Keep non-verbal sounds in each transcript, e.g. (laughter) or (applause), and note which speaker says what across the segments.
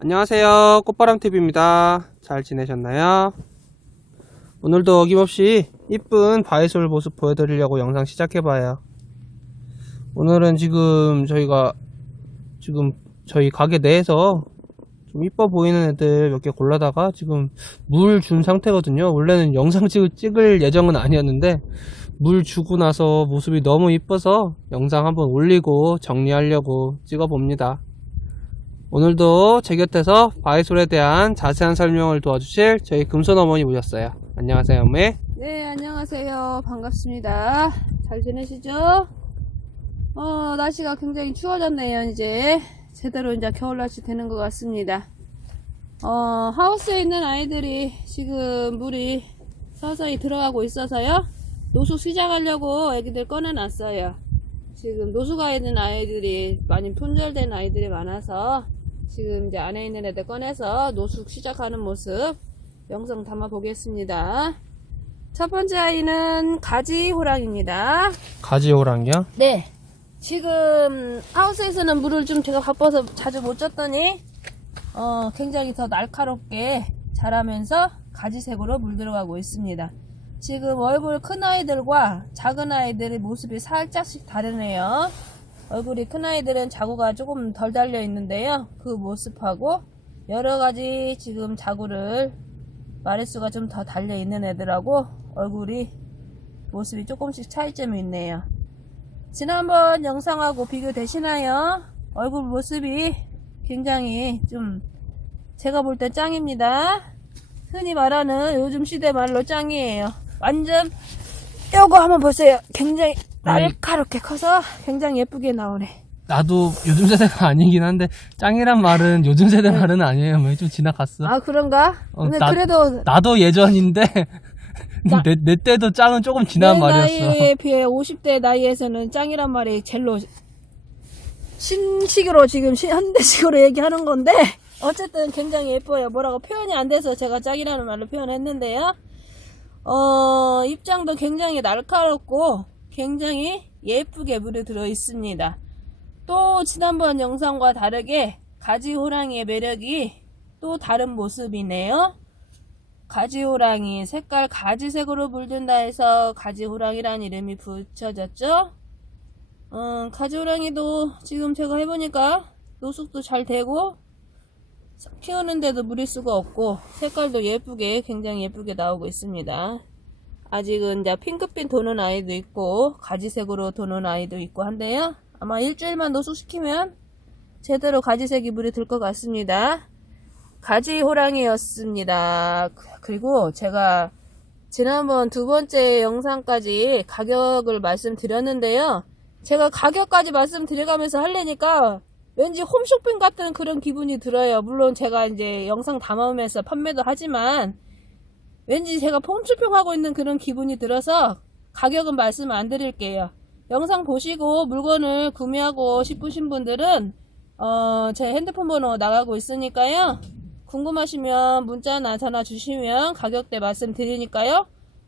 Speaker 1: 안녕하세요. 꽃바람TV입니다. 잘 지내셨나요? 오늘도 어김없이 이쁜 바이솔 모습 보여드리려고 영상 시작해봐요. 오늘은 지금 저희가 지금 저희 가게 내에서 좀 이뻐 보이는 애들 몇 개 골라다가 지금 물 준 상태거든요. 원래는 영상 찍을, 예정은 아니었는데 물 주고 나서 모습이 너무 이뻐서 영상 한번 올리고 정리하려고 찍어봅니다. 오늘도 제 곁에서 바이솔에 대한 자세한 설명을 도와주실 저희 금손 어머니 모셨어요. 안녕하세요, 어머니.
Speaker 2: 네, 안녕하세요. 반갑습니다. 잘 지내시죠? 어, 날씨가 굉장히 추워졌네요, 이제. 제대로 이제 겨울날씨 되는 것 같습니다. 어, 하우스에 있는 아이들이 지금 물이 서서히 들어가고 있어서요. 노숙 시작하려고 애기들 꺼내놨어요. 지금 노숙가 있는 아이들이 많이 품절된 아이들이 많아서 지금 이제 안에 있는 애들 꺼내서 노숙 시작하는 모습 영상 담아 보겠습니다. 첫 번째 아이는 가지 호랑입니다.
Speaker 1: 가지 호랑이요?
Speaker 2: 네. 지금 하우스에서는 물을 좀 제가 바빠서 자주 못 줬더니 어, 굉장히 더 날카롭게 자라면서 가지색으로 물들어가고 있습니다. 지금 얼굴 큰 아이들과 작은 아이들의 모습이 살짝씩 다르네요. 얼굴이 큰 아이들은 자구가 조금 덜 달려 있는데요. 그 모습하고 여러 가지 지금 자구를 마리수가 좀 더 달려 있는 애들하고 얼굴이 모습이 조금씩 차이점이 있네요. 지난번 영상하고 비교되시나요? 얼굴 모습이 굉장히 좀 제가 볼 때 짱입니다. 흔히 말하는 요즘 시대 말로 짱이에요. 완전 요거 한번 보세요. 굉장히 날카롭게 커서 굉장히 예쁘게 나오네.
Speaker 1: 나도 요즘 세대가 아니긴 한데 짱이란 말은 요즘 세대 말은 아니에요. 뭐 좀 지나갔어.
Speaker 2: 아 그런가?
Speaker 1: 어,
Speaker 2: 근데
Speaker 1: 나-
Speaker 2: 그래도
Speaker 1: 나도 예전인데 (laughs)
Speaker 2: 나-
Speaker 1: 내, 내 때도 짱은 조금 지난
Speaker 2: 내
Speaker 1: 말이었어.
Speaker 2: 나이에 비해 50대 나이에서는 짱이란 말이 젤로 신식으로 지금 시- 현대식으로 얘기하는 건데 어쨌든 굉장히 예뻐요. 뭐라고 표현이 안 돼서 제가 짱이라는 말로 표현했는데요. 어 입장도 굉장히 날카롭고 굉장히 예쁘게 물에 들어 있습니다. 또 지난번 영상과 다르게 가지 호랑이의 매력이 또 다른 모습이네요. 가지 호랑이 색깔 가지색으로 물든다 해서 가지 호랑이란 이름이 붙여졌죠. 음, 가지 호랑이도 지금 제가 해보니까 노숙도 잘 되고 키우는데도 무리수가 없고 색깔도 예쁘게 굉장히 예쁘게 나오고 있습니다. 아직은 이제 핑크빛 도는 아이도 있고 가지색으로 도는 아이도 있고 한데요. 아마 일주일만 노숙시키면 제대로 가지색이 물이 들 것 같습니다. 가지 호랑이였습니다. 그- 그리고 제가 지난번 두 번째 영상까지 가격을 말씀드렸는데요. 제가 가격까지 말씀드려가면서 하려니까 왠지 홈쇼핑 같은 그런 기분이 들어요. 물론 제가 이제 영상 담아오면서 판매도 하지만 왠지 제가 홈쇼핑 하고 있는 그런 기분이 들어서 가격은 말씀 안 드릴게요. 영상 보시고 물건을 구매하고 싶으신 분들은 어, 제 핸드폰 번호 나가고 있으니까요. 궁금하시면 문자나 전화 주시면 가격대 말씀드리니까요.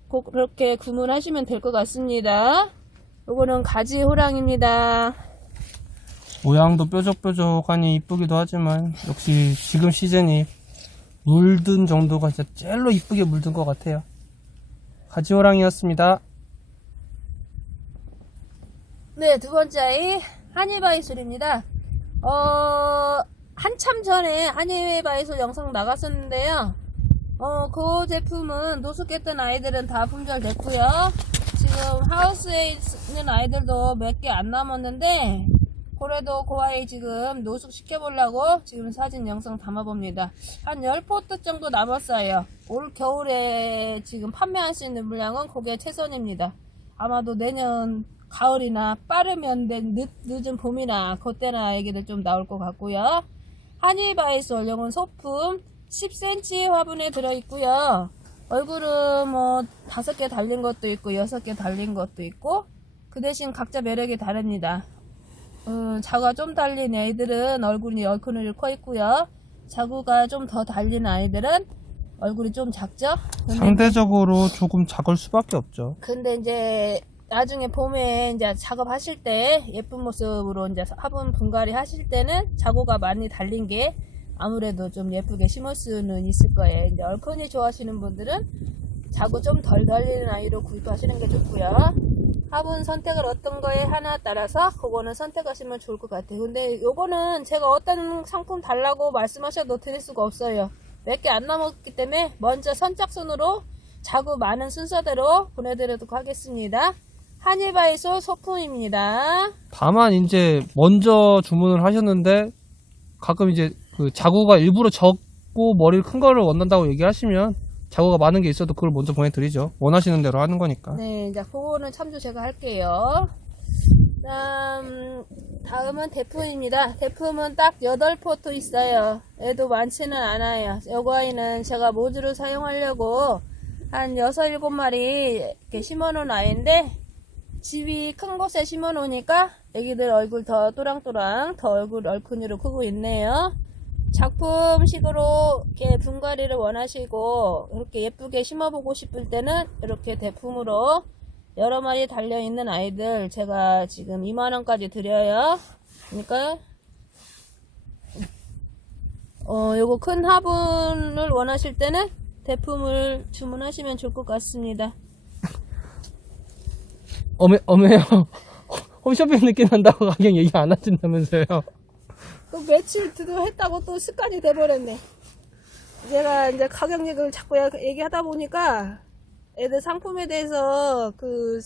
Speaker 2: 꼭 그렇게 구문하시면 될 것 같습니다. 요거는 가지 호랑입니다.
Speaker 1: 모양도 뾰족뾰족하니 이쁘기도 하지만 역시 지금 시즌이 물든 정도가 진짜 젤로 이쁘게 물든 것 같아요. 가지호랑이였습니다.
Speaker 2: 네, 두 번째 아이 한일바이솔입니다. 어, 한참 전에 한일바이솔 영상 나갔었는데요. 어, 그 제품은 노숙했던 아이들은 다 품절됐고요. 지금 하우스에 있는 아이들도 몇 개 안 남았는데 그래도 그 아이 지금 노숙 시켜보려고 지금 사진 영상 담아봅니다. 한 10포트 정도 남았어요. 올 겨울에 지금 판매할 수 있는 물량은 그게 최선입니다. 아마도 내년 가을이나 빠르면 내- 늦, 늦은 봄이나 그때나 애기들 좀 나올 것 같고요. 한일바이솔 영은 소품 10cm 화분에 들어있고요. 얼굴은 뭐 다섯 개 달린 것도 있고 여섯 개 달린 것도 있고 그 대신 각자 매력이 다릅니다. 음, 자구가 좀 달린 애들은 얼굴이 얼큰을 커 있고요. 자구가 좀 더 달린 아이들은 얼굴이 좀 작죠? 근데
Speaker 1: 상대적으로 조금 작을 수밖에 없죠.
Speaker 2: 근데 이제 나중에 봄에 이제 작업하실 때 예쁜 모습으로 이제 화분 분갈이 하실 때는 자구가 많이 달린 게 아무래도 좀 예쁘게 심을 수는 있을 거예요. 이제 얼큰이 좋아하시는 분들은 자구 좀 덜 달리는 아이로 구입하시는 게 좋고요. 화분 선택을 어떤 거에 하나 따라서 그거는 선택하시면 좋을 것 같아요. 근데 요거는 제가 어떤 상품 달라고 말씀하셔도 드릴 수가 없어요. 몇 개 안 남았기 때문에 먼저 선착순으로 자구 많은 순서대로 보내드리도록 하겠습니다. 한일바이솔 소품입니다.
Speaker 1: 다만 이제 먼저 주문을 하셨는데 가끔 이제 그 자구가 일부러 적고 머리를 큰 거를 원한다고 얘기하시면 자구가 많은 게 있어도 그걸 먼저 보내드리죠. 원하시는 대로 하는 거니까.
Speaker 2: 네, 자, 그거는 참조 제가 할게요. 다음, 다음은 대품입니다. 대품은 딱 8포트 있어요. 애도 많지는 않아요. 아이는 제가 모주를 사용하려고 한 6, 7마리 이렇게 심어 놓은 아이인데, 집이 큰 곳에 심어 놓으니까 애기들 얼굴 더 또랑또랑 더 얼굴 얼큰이로 크고 있네요. 작품식으로 이렇게 분갈이를 원하시고 이렇게 예쁘게 심어보고 싶을 때는 이렇게 대품으로 여러 마리 달려있는 아이들 제가 지금 2만원까지 드려요. 그러니까 어 요거 큰 화분을 원하실 때는 대품을 주문하시면 좋을 것 같습니다.
Speaker 1: 어메, 어메요. (laughs) 홈쇼핑 느낌 난다고 가격 얘기 안 하신다면서요.
Speaker 2: 또 며칠 도 했다고 또 습관이 돼버렸네. 제가 이제 가격 얘기를 자꾸 얘기하다 보니까 애들 상품에 대해서 그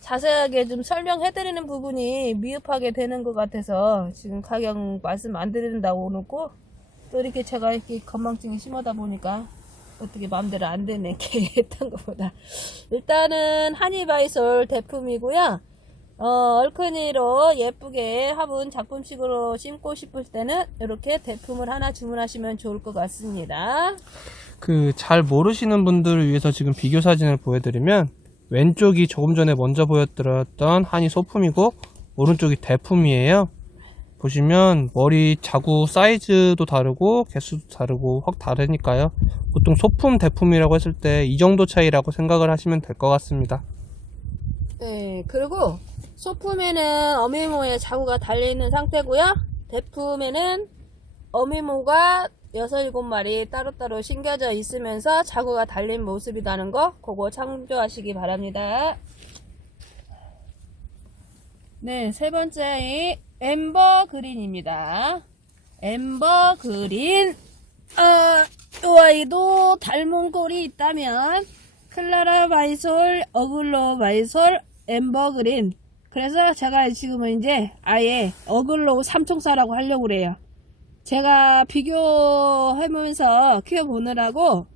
Speaker 2: 자세하게 좀 설명해드리는 부분이 미흡하게 되는 것 같아서 지금 가격 말씀 안 드린다고 놓고 또 이렇게 제가 이렇게 건망증이 심하다 보니까 어떻게 마음대로 안 되네 (laughs) 이렇게 했던 것보다 일단은 하니바이솔 대품이고요. 어, 얼큰이로 예쁘게 화분 작품식으로 심고 싶을 때는 이렇게 대품을 하나 주문하시면 좋을 것 같습니다.
Speaker 1: 그 잘 모르시는 분들을 위해서 지금 비교 사진을 보여드리면 왼쪽이 조금 전에 먼저 보여드렸던 한이 소품이고 오른쪽이 대품이에요. 보시면 머리 자구 사이즈도 다르고 개수도 다르고 확 다르니까요. 보통 소품 대품이라고 했을 때 이 정도 차이라고 생각을 하시면 될 것 같습니다.
Speaker 2: 네, 그리고 소품에는 어미모에 자구가 달려있는 상태고요. 대품에는 어미모가 6, 7마리 따로따로 심겨져 있으면서 자구가 달린 모습이라는 거 그거 참조하시기 바랍니다. 네, 세 번째 이 엠버 그린입니다. 엠버 그린 아, 이 아이도 닮은 꼴이 있다면 클라라 바이솔, 어글로 바이솔, 엠버 그린 그래서 제가 지금은 이제 아예 어글로 삼총사라고 하려고 그래요. 제가 비교하면서 키워보느라고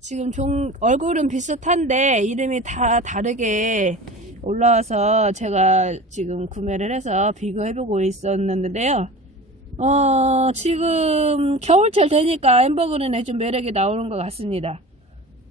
Speaker 2: 지금 종, 얼굴은 비슷한데 이름이 다 다르게 올라와서 제가 지금 구매를 해서 비교해보고 있었는데요. 어, 지금 겨울철 되니까 엠버그린에 좀 매력이 나오는 것 같습니다.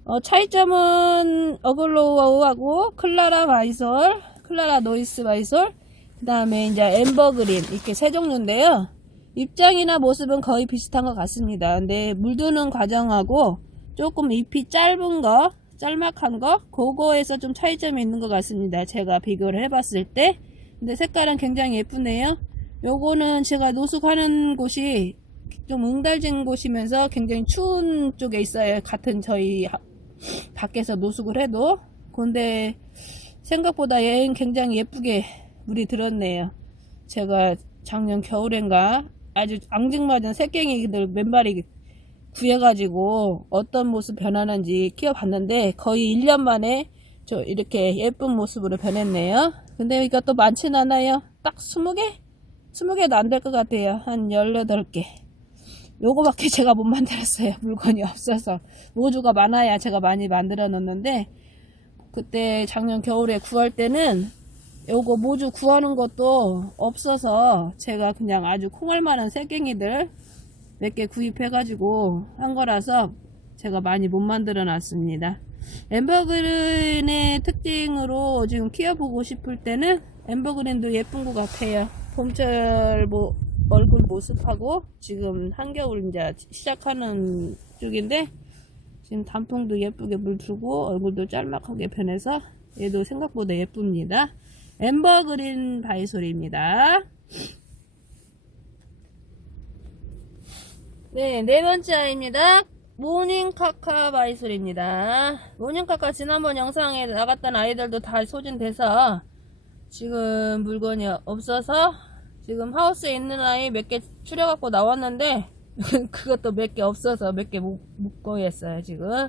Speaker 2: 어, 차이점은 어글로우하고 클라라 바이솔, 클라라 노이스 바이솔, 그 다음에 이제 엠버그린 이렇게 세 종류인데요. 입장이나 모습은 거의 비슷한 것 같습니다. 근데 물드는 과정하고 조금 잎이 짧은 거, 짤막한 거, 그거에서 좀 차이점이 있는 것 같습니다. 제가 비교를 해봤을 때. 근데 색깔은 굉장히 예쁘네요. 요거는 제가 노숙하는 곳이 좀 응달진 곳이면서 굉장히 추운 쪽에 있어요. 같은 저희 하- 밖에서 노숙을 해도. 근데 생각보다 얘는 굉장히 예쁘게 물이 들었네요. 제가 작년 겨울엔가 아주 앙증맞은 새깽이들 몇 마리 구해가지고 어떤 모습 변하는지 키워봤는데 거의 1년 만에 저 이렇게 예쁜 모습으로 변했네요. 근데 이것도 많진 않아요. 딱 20개? 20개도 안 될 것 같아요. 한 18개. 요거밖에 (laughs) 제가 못 만들었어요. 물건이 없어서. 모주가 많아야 제가 많이 만들어 놓는데 그때 작년 겨울에 구할 때는 요거 모주 구하는 것도 없어서 제가 그냥 아주 콩알만한 새갱이들 몇 개 구입해 가지고 한 거라서 제가 많이 못 만들어 놨습니다. 엠버그린의 특징으로 지금 키워보고 싶을 때는 엠버그린도 예쁜 것 같아요. 봄철 뭐 얼굴 모습하고 지금 한겨울 이제 시작하는 쪽인데 지금 단풍도 예쁘게 물들고 얼굴도 짤막하게 변해서 얘도 생각보다 예쁩니다. 엠버그린 바이솔입니다. 네, 네 번째 아이입니다. 모닝카카 바이솔입니다. 모닝카카 지난번 영상에 나갔던 아이들도 다 소진돼서 지금 물건이 없어서 지금 하우스에 있는 아이 몇 개 추려갖고 나왔는데 (laughs) 그것도 몇 개 없어서 몇 개 못 구했어요 지금.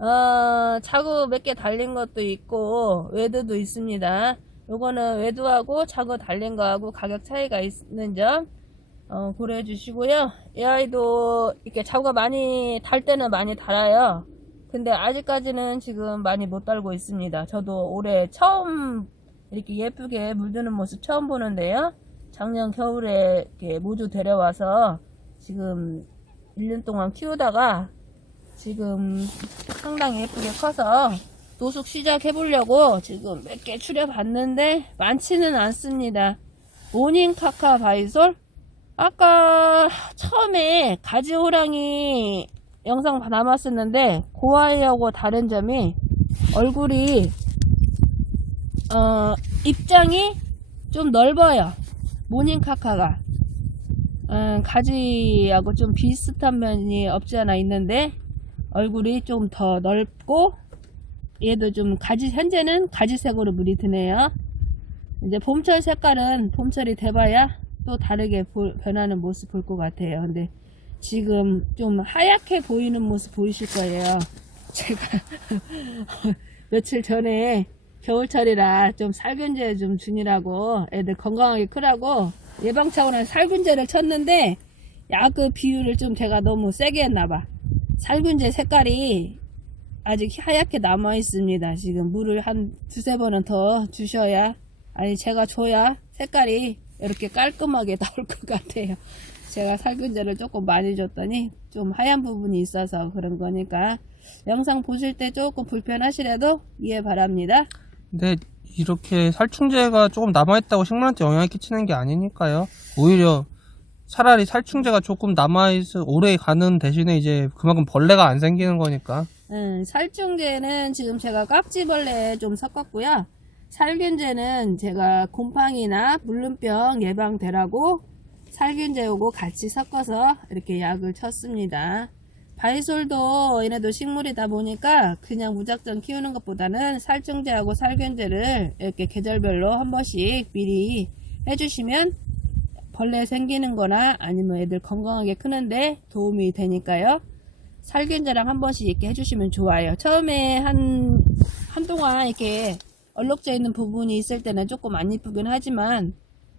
Speaker 2: 어, 자구 몇 개 달린 것도 있고 외두도 있습니다. 요거는 외두하고 자구 달린 거하고 가격 차이가 있는 점 어, 고려해 주시고요. 이 아이도 이렇게 자구가 많이 달 때는 많이 달아요. 근데 아직까지는 지금 많이 못 달고 있습니다. 저도 올해 처음 이렇게 예쁘게 물드는 모습 처음 보는데요. 작년 겨울에 이렇게 모주 데려와서 지금 1년 동안 키우다가 지금 상당히 예쁘게 커서 노숙 시작해 보려고 지금 몇 개 추려봤는데 많지는 않습니다. 모닝 카카 바이솔 아까 처음에 가지 호랑이 영상 남았었는데 고아이하고 다른 점이 얼굴이 어 입장이 좀 넓어요. 모닝 카카가 음, 가지하고 좀 비슷한 면이 없지 않아 있는데 얼굴이 좀 더 넓고 얘도 좀 가지 현재는 가지색으로 물이 드네요. 이제 봄철 색깔은 봄철이 돼봐야 또 다르게 보- 변하는 모습 볼 것 같아요. 근데 지금 좀 하얗게 보이는 모습 보이실 거예요. (laughs) 제가 며칠 전에 겨울철이라 좀 살균제 좀 주니라고 애들 건강하게 크라고 예방 차원의 살균제를 쳤는데 약그 비율을 좀 제가 너무 세게 했나봐. 살균제 색깔이 아직 하얗게 남아 있습니다. 지금 물을 한 두세 번은 더 주셔야 아니 제가 줘야 색깔이 이렇게 깔끔하게 (laughs) 나올 것 같아요. 제가 살균제를 조금 많이 줬더니 좀 하얀 부분이 있어서 그런 거니까 영상 보실 때 조금 불편하시라도 이해 바랍니다.
Speaker 1: 근데 이렇게 살충제가 조금 남아있다고 식물한테 영향을 끼치는 게 아니니까요. 오히려 차라리 살충제가 조금 남아있어 오래 가는 대신에 이제 그만큼 벌레가 안 생기는 거니까.
Speaker 2: 음, 살충제는 지금 제가 깍지벌레 좀 섞었고요. 살균제는 제가 곰팡이나 물름병 예방되라고 살균제하고 같이 섞어서 이렇게 약을 쳤습니다. 바이솔도 얘네도 식물이다 보니까 그냥 무작정 키우는 것보다는 살충제하고 살균제를 이렇게 계절별로 한 번씩 미리 해주시면 벌레 생기는 거나 아니면 애들 건강하게 크는데 도움이 되니까요. 살균제랑 한 번씩 이렇게 해주시면 좋아요. 처음에 한, 한동안 이렇게 얼룩져 있는 부분이 있을 때는 조금 안 이쁘긴 하지만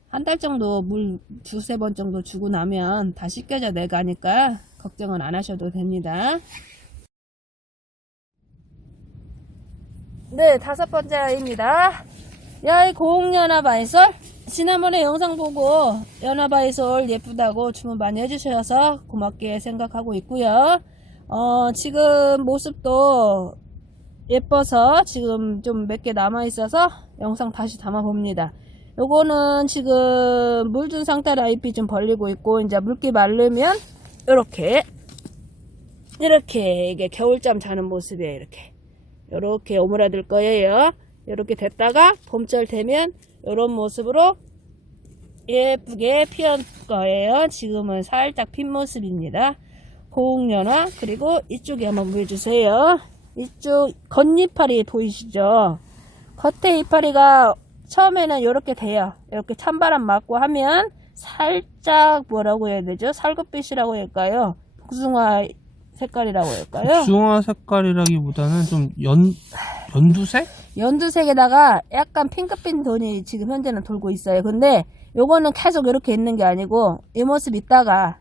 Speaker 2: 한 달 정도 물 두세 번 정도 주고 나면 다 씻겨져 내가니까 걱정은 안 하셔도 됩니다. 네, 다섯 번째 아이입니다. 야이 고홍연화바이솔 지난번에 영상 보고 연화바이솔 예쁘다고 주문 많이 해주셔서 고맙게 생각하고 있고요. 어, 지금 모습도 예뻐서 지금 좀 몇 개 남아 있어서 영상 다시 담아 봅니다. 요거는 지금 물 준 상태라 잎이 좀 벌리고 있고 이제 물기 마르면 이렇게 이렇게 이게 겨울잠 자는 모습이에요. 이렇게 이렇게 오므라들 거예요. 이렇게 됐다가 봄철 되면 이런 모습으로 예쁘게 피었 거예요. 지금은 살짝 핀 모습입니다. 고옥연화 그리고 이쪽에 한번 보여주세요. 이쪽 겉이파리 보이시죠? 겉에 이파리가 처음에는 이렇게 돼요. 이렇게 찬바람 맞고 하면 살짝 뭐라고 해야 되죠? 살구빛이라고 할까요? 복숭아 색깔이라고 할까요?
Speaker 1: 중화 색깔이라기보다는 좀 연, 연두색?
Speaker 2: 연두색에다가 약간 핑크빛 돈이 지금 현재는 돌고 있어요. 근데 요거는 계속 이렇게 있는 게 아니고 이 모습 있다가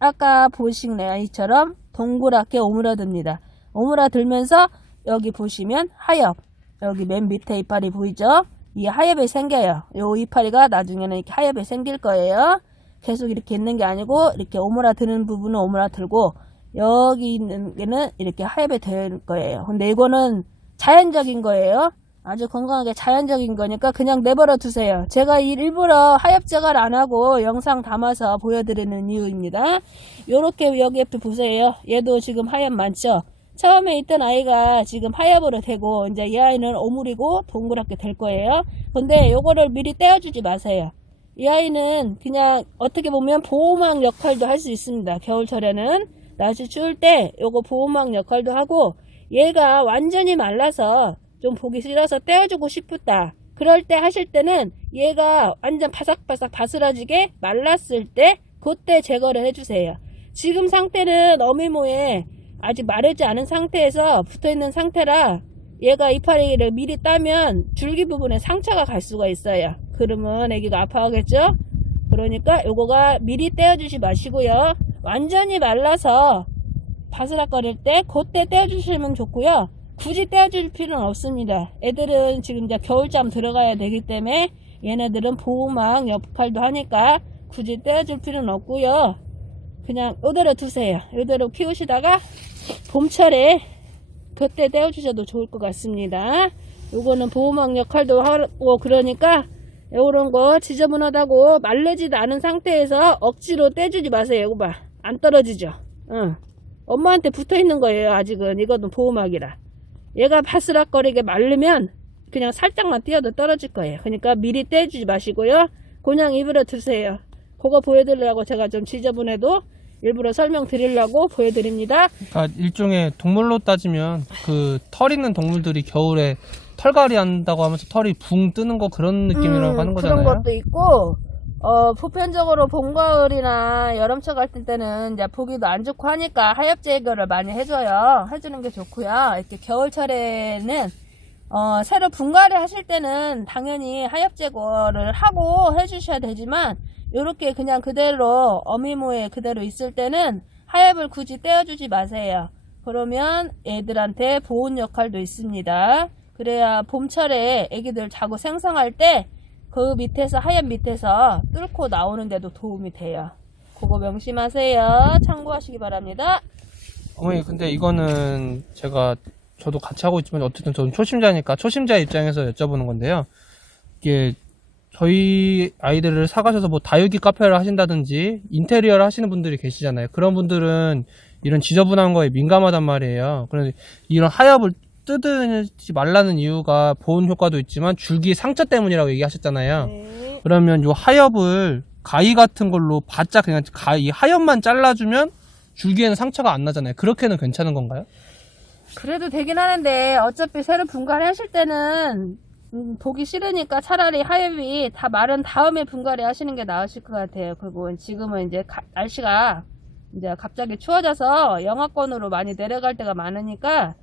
Speaker 2: 아까 보신 아이처럼 동그랗게 오므라듭니다. 오므라들면서 여기 보시면 하엽 여기 맨 밑에 이파리 보이죠? 이 하엽이 생겨요. 요 이파리가 나중에는 이렇게 하엽이 생길 거예요. 계속 이렇게 있는 게 아니고 이렇게 오므라드는 부분은 오므라들고 여기 있는 게는 이렇게 하엽이 될 거예요. 근데 이거는 자연적인 거예요. 아주 건강하게 자연적인 거니까 그냥 내버려 두세요. 제가 이 일부러 하엽제거를 안 하고 영상 담아서 보여드리는 이유입니다. 요렇게 여기 옆에 보세요. 얘도 지금 하엽 많죠? 처음에 있던 아이가 지금 하엽으로 되고 이제 이 아이는 오물이고 동그랗게 될 거예요. 근데 요거를 미리 떼어주지 마세요. 이 아이는 그냥 어떻게 보면 보호막 역할도 할 수 있습니다. 겨울철에는 날씨 추울 때 요거 보호막 역할도 하고 얘가 완전히 말라서 좀 보기 싫어서 떼어주고 싶다. 그럴 때 하실 때는 얘가 완전 바삭바삭 바스라지게 말랐을 때 그때 제거를 해주세요. 지금 상태는 어미모에 아직 마르지 않은 상태에서 붙어있는 상태라 얘가 이파리를 미리 따면 줄기 부분에 상처가 갈 수가 있어요. 그러면 애기가 아파하겠죠? 그러니까 요거가 미리 떼어주지 마시고요. 완전히 말라서 바스락거릴 때 그때 떼어주시면 좋고요. 굳이 떼어줄 필요는 없습니다. 애들은 지금 이제 겨울잠 들어가야 되기 때문에 얘네들은 보호막 역할도 하니까 굳이 떼어줄 필요는 없고요. 그냥 이대로 두세요. 이대로 키우시다가 봄철에 그때 떼어주셔도 좋을 것 같습니다. 요거는 보호막 역할도 하고 그러니까 요런 거 지저분하다고 말르지도 않은 상태에서 억지로 떼주지 마세요. 이거 봐. 안 떨어지죠? 응. 엄마한테 붙어 있는 거예요. 아직은. 이거는 보호막이라. 얘가 바스락거리게 말르면 그냥 살짝만 띄어도 떨어질 거예요. 그러니까 미리 떼주지 마시고요. 그냥 입으로 드세요. 그거 보여드리려고 제가 좀 지저분해도 일부러 설명드리려고 보여드립니다.
Speaker 1: 그러니까 일종의 동물로 따지면 그 털 있는 동물들이 겨울에 털갈이 한다고 하면서 털이 붕 뜨는 거 그런 느낌이라고
Speaker 2: 음,
Speaker 1: 하는 거잖아요.
Speaker 2: 그런 것도 있고, 어, 보편적으로 봄, 가을이나 여름철 같은 때는 이제 보기도 안 좋고 하니까 하엽 제거를 많이 해줘요. 해주는 게 좋고요. 이렇게 겨울철에는, 어, 새로 분갈이 하실 때는 당연히 하엽 제거를 하고 해주셔야 되지만, 요렇게 그냥 그대로 어미모에 그대로 있을 때는 하엽을 굳이 떼어주지 마세요. 그러면 애들한테 보온 역할도 있습니다. 그래야 봄철에 애기들 자고 생성할 때 그 밑에서 하얀 밑에서 뚫고 나오는데도 도움이 돼요. 그거 명심하세요. 참고하시기 바랍니다.
Speaker 1: 어머니 근데 이거는 제가 저도 같이 하고 있지만 어쨌든 저는 초심자니까 초심자 입장에서 여쭤보는 건데요. 이게 저희 아이들을 사가셔서 뭐 다육이 카페를 하신다든지 인테리어를 하시는 분들이 계시잖아요. 그런 분들은 이런 지저분한 거에 민감하단 말이에요. 그런데 이런 하엽을 뜯지 말라는 이유가 보온 효과도 있지만 줄기 상처 때문이라고 얘기하셨잖아요.
Speaker 2: 네.
Speaker 1: 그러면 요 하엽을 가위 같은 걸로 바짝 그냥 가위 하엽만 잘라주면 줄기에는 상처가 안 나잖아요. 그렇게는 괜찮은 건가요?
Speaker 2: 그래도 되긴 하는데 어차피 새로 분갈이 하실 때는 음, 보기 싫으니까 차라리 하엽이 다 마른 다음에 분갈이 하시는 게 나으실 것 같아요. 그리고 지금은 이제 가- 날씨가 이제 갑자기 추워져서 영하권으로 많이 내려갈 때가 많으니까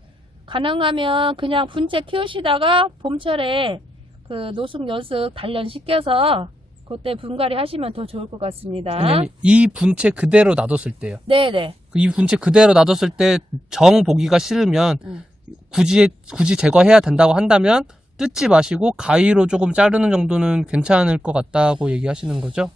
Speaker 2: 가능하면 그냥 분채 키우시다가 봄철에 그 노숙 연습 단련시켜서 그때 분갈이 하시면 더 좋을 것 같습니다.
Speaker 1: 왜냐면 이 분체 그대로 놔뒀을 때요.
Speaker 2: 네네.
Speaker 1: 이 분체 그대로 놔뒀을 때 정 보기가 싫으면
Speaker 2: 음.
Speaker 1: 굳이 굳이 제거해야 된다고 한다면 뜯지 마시고 가위로 조금 자르는 정도는 괜찮을 것 같다고 얘기하시는 거죠?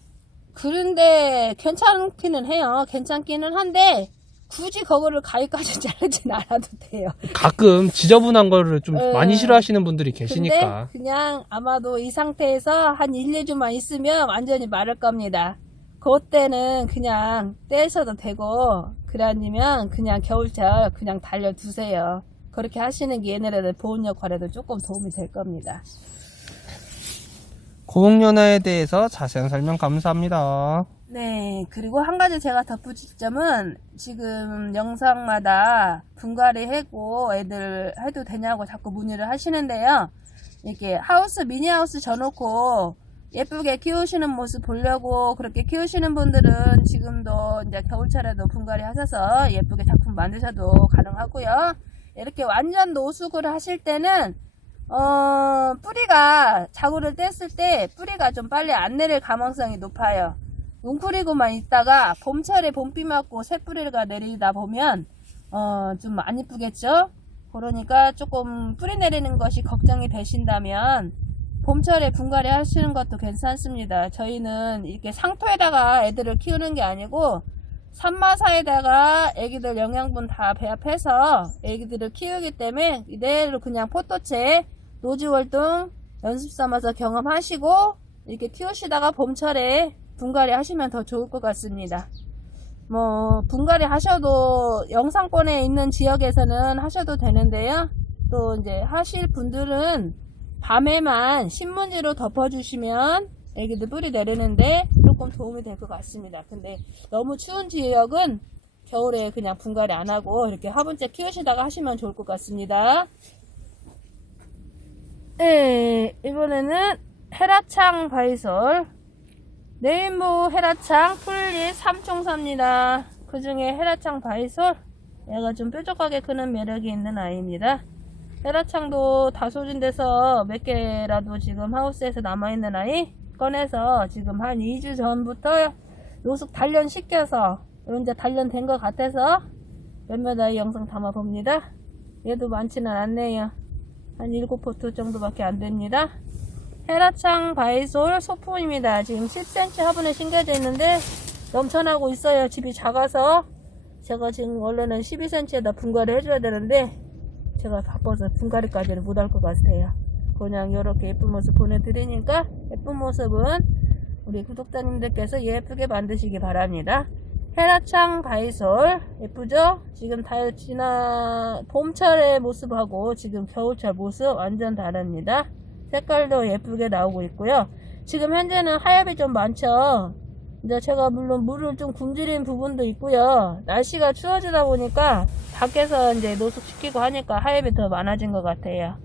Speaker 2: 그런데 괜찮기는 해요. 괜찮기는 한데 굳이 그거를 가위까지 자르진 (laughs) 않아도 돼요.
Speaker 1: 가끔 지저분한 거를 좀
Speaker 2: 에.
Speaker 1: 많이 싫어하시는 분들이
Speaker 2: 근데
Speaker 1: 계시니까
Speaker 2: 그냥 아마도 이 상태에서 한 1, 2주만 있으면 완전히 마를 겁니다. 그때는 그냥 떼셔도 되고 그래 아니면 그냥 겨울철 그냥 달려두세요. 그렇게 하시는 게 얘네들 보온 역할에도 조금 도움이 될 겁니다.
Speaker 1: 고목연화에 대해서 자세한 설명 감사합니다.
Speaker 2: 네, 그리고 한 가지 제가 덧붙일 점은 지금 영상마다 분갈이 해고 애들 해도 되냐고 자꾸 문의를 하시는데요. 이렇게 하우스, 미니하우스 져놓고 예쁘게 키우시는 모습 보려고 그렇게 키우시는 분들은 지금도 이제 겨울철에도 분갈이 하셔서 예쁘게 작품 만드셔도 가능하고요. 이렇게 완전 노숙을 하실 때는 어, 뿌리가 자구를 뗐을 때 뿌리가 좀 빨리 안 내릴 가능성이 높아요. 웅크리고만 있다가 봄철에 봄비 맞고 새뿌리가 내리다 보면 어, 좀 안 이쁘겠죠? 그러니까 조금 뿌리 내리는 것이 걱정이 되신다면 봄철에 분갈이 하시는 것도 괜찮습니다. 저희는 이렇게 상토에다가 애들을 키우는 게 아니고 산마사에다가 애기들 영양분 다 배합해서 애기들을 키우기 때문에 이대로 그냥 포토채 노지 활동 연습 삼아서 경험하시고 이렇게 키우시다가 봄철에 분갈이 하시면 더 좋을 것 같습니다. 뭐 분갈이 하셔도 영상권에 있는 지역에서는 하셔도 되는데요. 또 이제 하실 분들은 밤에만 신문지로 덮어주시면 애기들 뿌리 내리는데 조금 도움이 될 것 같습니다. 근데 너무 추운 지역은 겨울에 그냥 분갈이 안 하고 이렇게 화분째 키우시다가 하시면 좋을 것 같습니다. 네, 이번에는 헤라창 바이솔 네임보 헤라창 풀잎 삼총사입니다. 그 중에 헤라창 바이솔 얘가 좀 뾰족하게 크는 매력이 있는 아이입니다. 헤라창도 다 소진돼서 몇 개라도 지금 하우스에서 남아있는 아이 꺼내서 지금 한 2주 전부터 노숙 단련시켜서 이제 단련된 것 같아서 몇몇 아이 영상 담아봅니다. 얘도 많지는 않네요. 한 7포트 정도밖에 안 됩니다. 헤라창 바이솔 소품입니다. 지금 10cm 화분에 심겨져 있는데 넘쳐나고 있어요. 집이 작아서 제가 지금 원래는 12cm에다 분갈이 해줘야 되는데 제가 바빠서 분갈이까지는 못할 것 같아요. 그냥 이렇게 예쁜 모습 보내드리니까 예쁜 모습은 우리 구독자님들께서 예쁘게 만드시기 바랍니다. 헤라창 바이솔 예쁘죠? 지금 다 지나 봄철의 모습하고 지금 겨울철 모습 완전 다릅니다. 색깔도 예쁘게 나오고 있고요. 지금 현재는 하엽이 좀 많죠. 이제 제가 물론 물을 좀 굶주린 부분도 있고요. 날씨가 추워지다 보니까 밖에서 이제 노숙시키고 하니까 하엽이 더 많아진 것 같아요.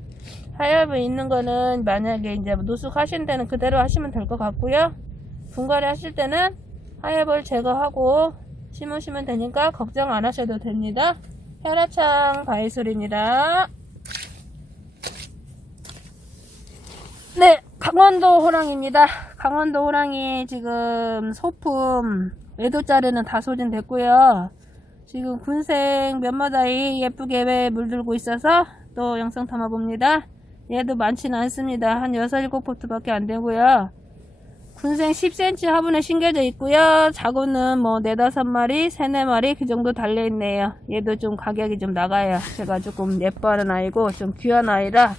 Speaker 2: 하엽이 있는 거는 만약에 이제 노숙하신 데는 그대로 하시면 될 것 같고요. 분갈이 하실 때는 하엽을 제거하고 심으시면 되니까 걱정 안 하셔도 됩니다. 혈액창 바이솔입니다. 네, 강원도 호랑입니다. 강원도 호랑이 지금 소품 외도자리는 다 소진됐고요. 지금 군생 몇몇 아이 예쁘게 물들고 있어서 또 영상 담아봅니다. 얘도 많지는 않습니다. 한 6, 7포트밖에 안 되고요. 군생 10cm 화분에 심겨져 있고요. 자구는 뭐 4, 5마리, 3, 4마리 그 정도 달려있네요. 얘도 좀 가격이 좀 나가요. 제가 조금 예뻐하는 아이고 좀 귀한 아이라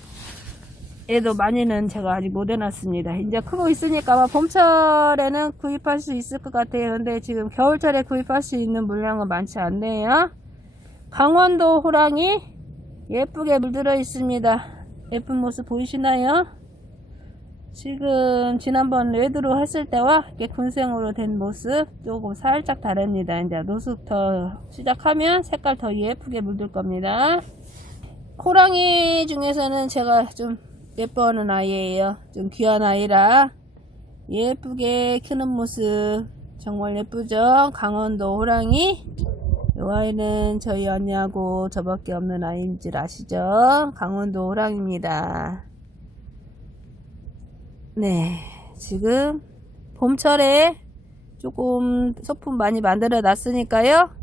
Speaker 2: 얘도 많이는 제가 아직 못 해놨습니다. 이제 크고 있으니까 아마 봄철에는 구입할 수 있을 것 같아요. 근데 지금 겨울철에 구입할 수 있는 물량은 많지 않네요. 강원도 호랑이 예쁘게 물들어 있습니다. 예쁜 모습 보이시나요? 지금 지난번 레드로 했을 때와 이렇게 군생으로 된 모습 조금 살짝 다릅니다. 이제 노숙 더 시작하면 색깔 더 예쁘게 물들 겁니다. 호랑이 중에서는 제가 좀 예뻐하는 아이예요. 좀 귀한 아이라 예쁘게 크는 모습 정말 예쁘죠? 강원도 호랑이 이 아이는 저희 언니하고 저밖에 없는 아이인 줄 아시죠? 강원도 호랑입니다. 네, 지금 봄철에 조금 소품 많이 만들어 놨으니까요.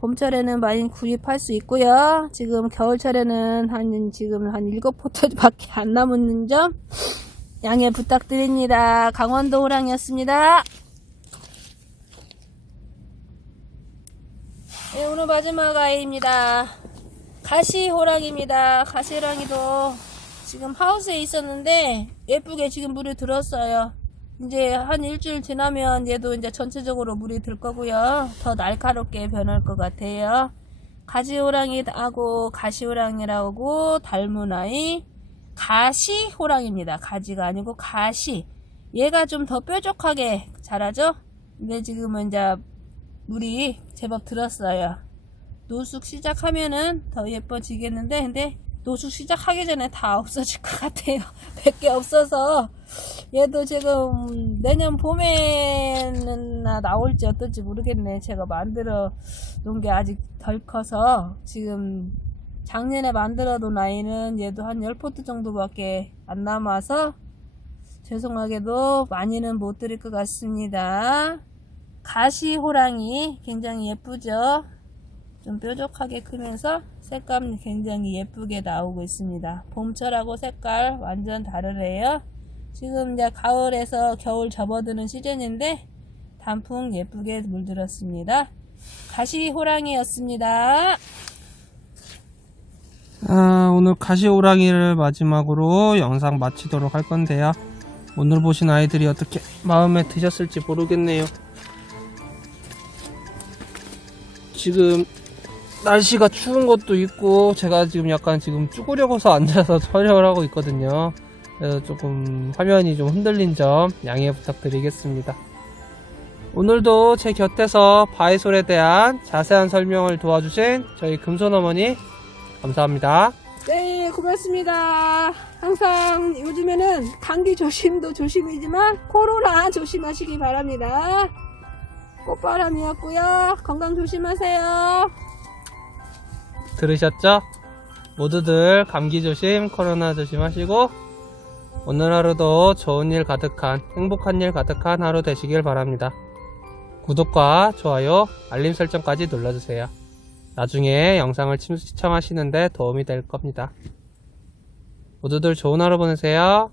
Speaker 2: 봄철에는 많이 구입할 수 있고요. 지금 겨울철에는 한 지금 한 7포트밖에 (laughs) 안 남은 점 양해 부탁드립니다. 강원도 호랑이었습니다. 네, 오늘 마지막 아이입니다. 가시 호랑입니다. 가시 호랑이도 지금 하우스에 있었는데 예쁘게 지금 물이 들었어요. 이제 한 일주일 지나면 얘도 이제 전체적으로 물이 들 거고요. 더 날카롭게 변할 것 같아요. 가지호랑이하고 가시호랑이라고 닮은 아이 가시호랑입니다. 가지가 아니고 가시. 얘가 좀 더 뾰족하게 자라죠? 근데 지금은 이제 물이 제법 들었어요. 노숙 시작하면은 더 예뻐지겠는데, 근데 노숙 시작하기 전에 다 (laughs) 없어질 것 같아요. 100개 없어서 얘도 지금 내년 봄에는 나 나올지 어떨지 모르겠네. 제가 만들어 놓은 게 아직 덜 커서 지금 작년에 만들어 놓은 아이는 얘도 한 10포트 정도밖에 안 남아서 죄송하게도 많이는 못 드릴 것 같습니다. 가시 호랑이 굉장히 예쁘죠? 좀 뾰족하게 크면서 색감 굉장히 예쁘게 나오고 있습니다. 봄철하고 색깔 완전 다르래요. 지금 이제 가을에서 겨울 접어드는 시즌인데 단풍 예쁘게 물들었습니다. 가시 호랑이였습니다.
Speaker 1: 아, 오늘 가시 호랑이를 마지막으로 영상 마치도록 할 건데요. 오늘 보신 아이들이 어떻게 마음에 드셨을지 모르겠네요. 지금 날씨가 추운 것도 있고 제가 지금 약간 지금 쭈그려서 앉아서 (laughs) 촬영을 하고 있거든요. 그래서 조금 화면이 좀 흔들린 점 양해 부탁드리겠습니다. 오늘도 제 곁에서 바이솔에 대한 자세한 설명을 도와주신 저희 금손 어머니 감사합니다.
Speaker 2: 네, 고맙습니다. 항상 요즘에는 감기 조심도 조심이지만 코로나 조심하시기 바랍니다. 꽃바람이었고요. 건강 조심하세요.
Speaker 1: 들으셨죠? 모두들 감기 조심, 코로나 조심하시고 오늘 하루도 좋은 일 가득한 행복한 일 가득한 하루 되시길 바랍니다. 구독과 좋아요, 알림 설정까지 눌러주세요. 나중에 영상을 침- 시청하시는데 도움이 될 겁니다. 모두들 좋은 하루 보내세요.